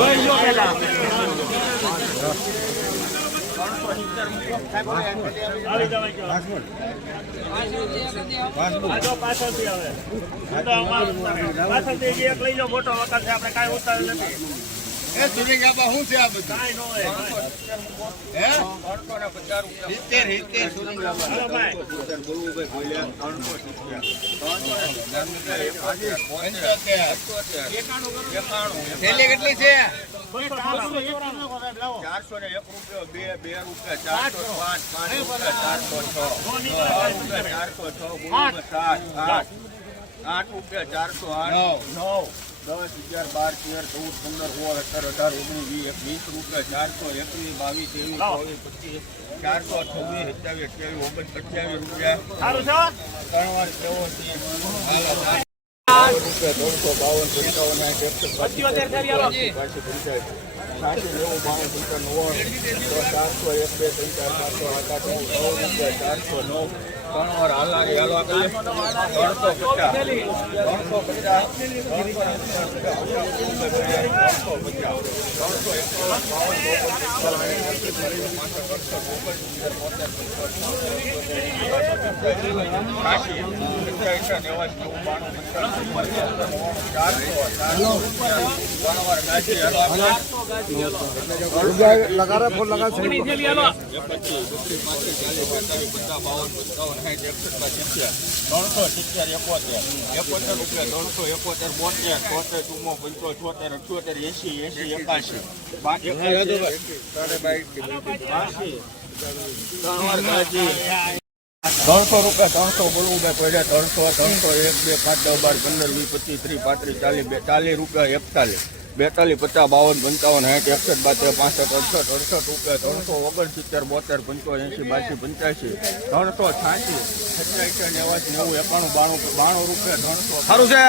જોઈ લો પેલા પાછળથી અમારું પાછળથી એક લઈ જાઓ, મોટો વખત છે, આપણે કાંઈ ઉતાર નથી. એ આપા શું છે આ બધું. હે હાલો ભાઈ. છેલ્લે કેટલી છે ચારસો ને એક રૂપિયો બે બે રૂપિયા ચારસો પાંચ પાંચ રૂપિયા ચારસો છ ચારસો છ સાત આઠ આઠ રૂપિયા ચારસો આઠ નવ દસ અગિયાર બાર તેર ચૌદ પંદર સોળ સત્તર અઢાર ઓગણીસ વીસ એક વીસ રૂપિયા ચારસો એકવીસ બાવીસ ત્રેવીસ ચોવીસ પચીસ ચારસો છવ્વીસ સત્યાવીસ અઠ્યાવીસ ઓગણ અઠ્યાવીસ રૂપિયા. ત્રણ વાર રૂપિયા ત્રણસો બાવન પંચાવન. પાછી નેવું બાણું પંચાવન ચારસો એક બે ત્રણ ચાર પાંચસો આઠ આઠ ચારસો નવ. ત્રણ વાર હાલારી હાલવા કરીએ ત્રણસો પચાસ. ત્રણસો પચાસ. ત્રણસો પચાસ. ત્રણસો એકાવન બાવન. સાઠી પંચાયત નેવાસ નેવું બાણું પંચાવન ચારસો. ચારસો ત્રણ વાર ત્રણસો સિત્તેર એકોતેર. એકોતેર રૂપિયા ત્રણસો એકોતેર બોતેર તોતેર ચુમ્મો પંચો છોતેર અઠ્યોતેર એસી એસી એકાશી. ત્રણસો રૂપિયા ત્રણસો બોલવું બે પડ્યા ત્રણસો ત્રણસો એક બે પાંચ દસ બાર પંદર વીસ પચીસ ત્રીસ પાંત્રીસ ચાલીસ બેતાલીસ રૂપિયા એકતાલીસ. બેતાલીસ પચાસ બાવન પંચાવન સાઠ એકસઠ બાતેર પાસઠ અડસઠ અડસઠ રૂપિયા ત્રણસો ઓગણસિત્તેર બોતેર પંચોએંસી બાસી પંચ્યાસી ત્રણસો છ્યાસી સત્યાસી નેવાસી નેવું એકાણું બાણું બાણું રૂપિયા ત્રણસો સારું છે.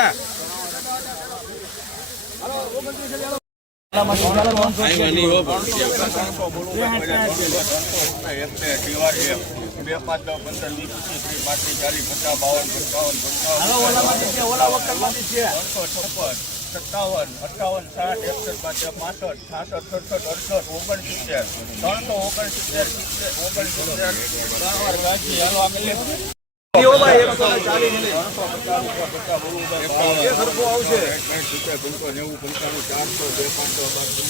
બે પાંચ દસ પંદર વીસ ત્રીસ પાંત્રીસ ચાલીસ પચાસ બાવન પંચાવન પંચાવન ત્રણસો છપ્પન સત્તાવન અઠાવન સાઠ એકસઠ બાર પાસઠ છાસઠ, સડસઠ, અડસઠ, ઓગણસિત્તેર, ત્રણસો ઓગણસિત્તેર, સિત્તેર, ઓગણસિત્તેર ત્રણ વાર ગાજી હાલો આગળ ચારસો બે પાંચસો બાર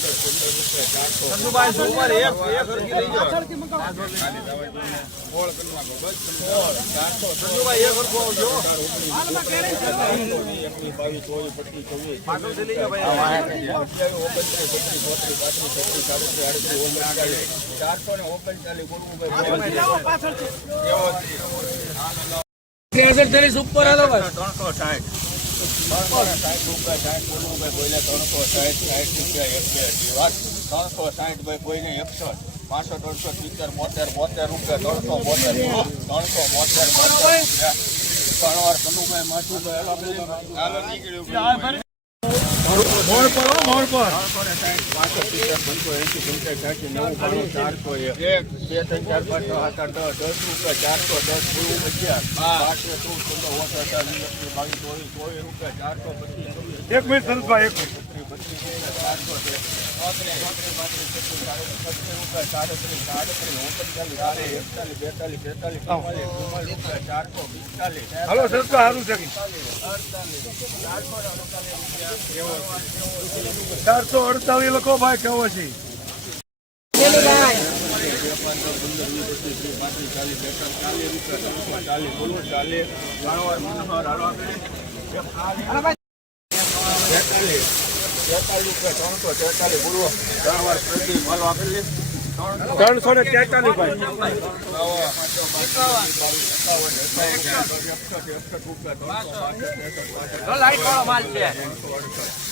ઉપર ત્રણસો સાઠ ત્રણસો સાઠ રૂપિયા સાઠ બોલવું ભાઈ કોઈને ત્રણસો સાઠ સાઠ રૂપિયા એક અઢી વાત ત્રણસો સાઠ ભાઈ કોઈને એકસો પાંચસો ત્રણસો સિત્તેર બોતેર બોતેર રૂપિયા. ત્રણસો બોતેર ત્રણસો બોતેર ત્રણ વાર કનુભાઈ માથુભાઈ ભાઈ. નીકળ્યું મોડ પર હો, મોડ પર. ચારસો એક બે ત્રણ ચાર પાંચ છ દસ દસ રૂપિયા ચારસો દસ નેવું અગિયાર બાર તેર ચૌદ ઓગણ અઢાર બાવીસ ચોવીસ ચોવીસ રૂપિયા ચારસો પચીસ એક મિનિટ સંતભાઈ એક મિનિટ. ચારસો છે ચોત્રીસ ચોત્રીસ પાંત્રીસ છત્રીસ સાડત્રીસ સાડત્રીસ ઓગણચાલીસ ચાલીસ એકતાલીસ બેતાલીસ બેતાલીસ ચુમ્માલીસ ચુમ્માલીસ ચારસો પિસ્તાલીસ હાલો સંતભાઈ સારું છે ચારસો અડતાલીસ લખો ભાઈ કેવો છે ચાલીસ તેતાલીસ રૂપિયા ત્રણસો તેતાલીસ બોલો ત્રણ વાર હાલવા કરી ત્રણસો ને તેતાલીસ ભાઈ. લાઈટ વાળો બોલવું પાંચ છ.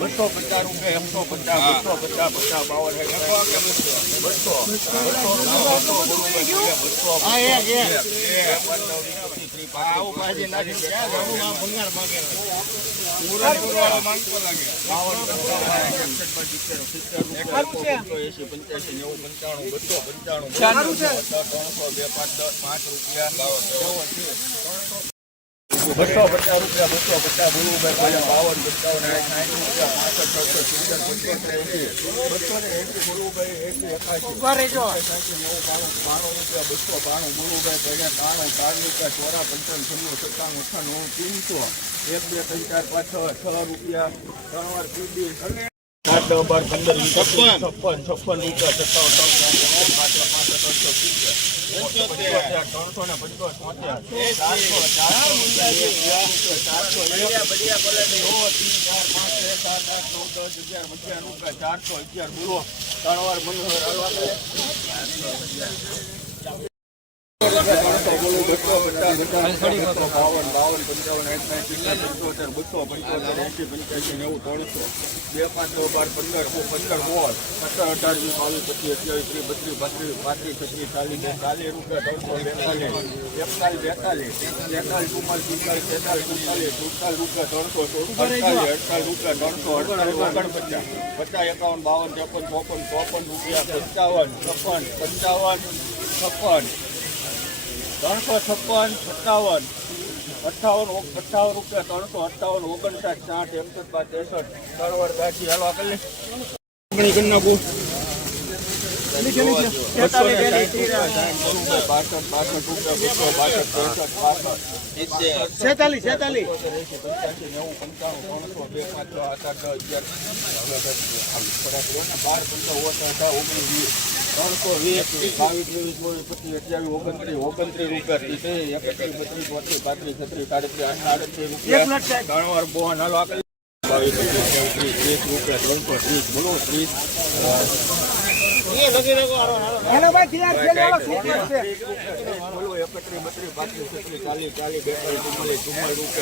બસો પચાસ રૂપિયા એકસો પચાસ બસો પચાસ પચાસ બાવન બસો બસો બસો બસો ત્રણસો બે પાંચ દસ પાંચ રૂપિયા બસો પચાસ રૂપિયા બસો પચાસ બોલવું ભાઈ બાવન પંચાવન સાઠ રૂપિયા પાસઠ સત્તર સિત્તેર પંચોતેર એસી. બસો ને એસી બોલવું ભાઈ એસી એકાસી એકાસી નેવું બાણું બાણું રૂપિયા બસો બાણું બોલવું ભાઈ પહેલા બાણું બાર રૂપિયા ચોરા પંચાવન છન્નું સત્તાણું અઠાણું ત્રણસો. એક બે ત્રણ ચાર પાંચ છ છ રૂપિયા. ત્રણ વાર અને સાત બાર પંદર છપ્પન છપ્પન છપ્પન રૂપિયા સત્તાવન ત્રણ પાંચ પાંચ ત્રણસો સિત્તેર ત્રણસો ને ચારસો અગિયાર બોલો ત્રણ વાર દે. બાવન બાવન પંચાવન સાઠ પંચોતેર બસો પંચોતેર એસી પંચ્યાસી નેવું ત્રણસો બે પાંચ દો બાર પંદર પંદર મોળ સત્તર અઢાર વીસ બાવીસ પચીસ અઠ્યાવીસ ત્રીસ બત્રીસ પાંત્રીસ પાંત્રીસ છત્રીસ ચાલીસ ચાલીસ રૂપિયા ત્રણસો બેતાલીસ એકતાલીસ બેતાલીસ બેતાલીસ ચુમ્માલીસ પિસ્તાલીસ તેતાલીસ સુડતાલીસ રૂપિયા ત્રણસો અડતાલીસ અડતાલીસ રૂપિયા ત્રણસો અડતાલીસ પચાસ એકાવન બાવન ત્રેપન ચોપન ચોપન રૂપિયા પંચાવન છપ્પન પંચાવન છપ્પન ત્રણસો છપ્પન સત્તાવન. અઠ્ઠાવન અઠાવન અઠ્ઠાવન રૂપિયા ત્રણસો અઠ્ઠાવન ઓગણસાઠ સાઠ એકસઠ બાર ત્રેસઠ. સરવર ગાજી હાલો આ કરી લે કરી નાખું બસો ને સાઠ રૂપિયા, સાઠ બાસઠ બાસઠ રૂપિયા બસો બાસઠ છેતાલીસ છેતાલીસ. નેવું પંચાણું ત્રણસો બે પાંચ છ સાત આઠ દસ અગિયાર બાર પંદર ઓછા ઓગણીસ ત્રણસો વીસ બાવીસ ત્રેવીસ ચોવીસ પચીસ અઠ્યાવીસ ઓગણત્રીસ ઓગણત્રીસ રૂપિયા ત્રીસ એકત્રીસ બત્રીસ બત્રીસ પાંત્રીસ છત્રીસ સાડત્રીસ આડત્રીસ રૂપિયા ત્રણ વાર બોન હાલો બાવીસ પચીસ ત્રીસ ત્રીસ રૂપિયા ત્રણસો ત્રીસ બોલો ત્રીસ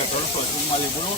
ત્રણસો ચુમ્માલીસ બોલો.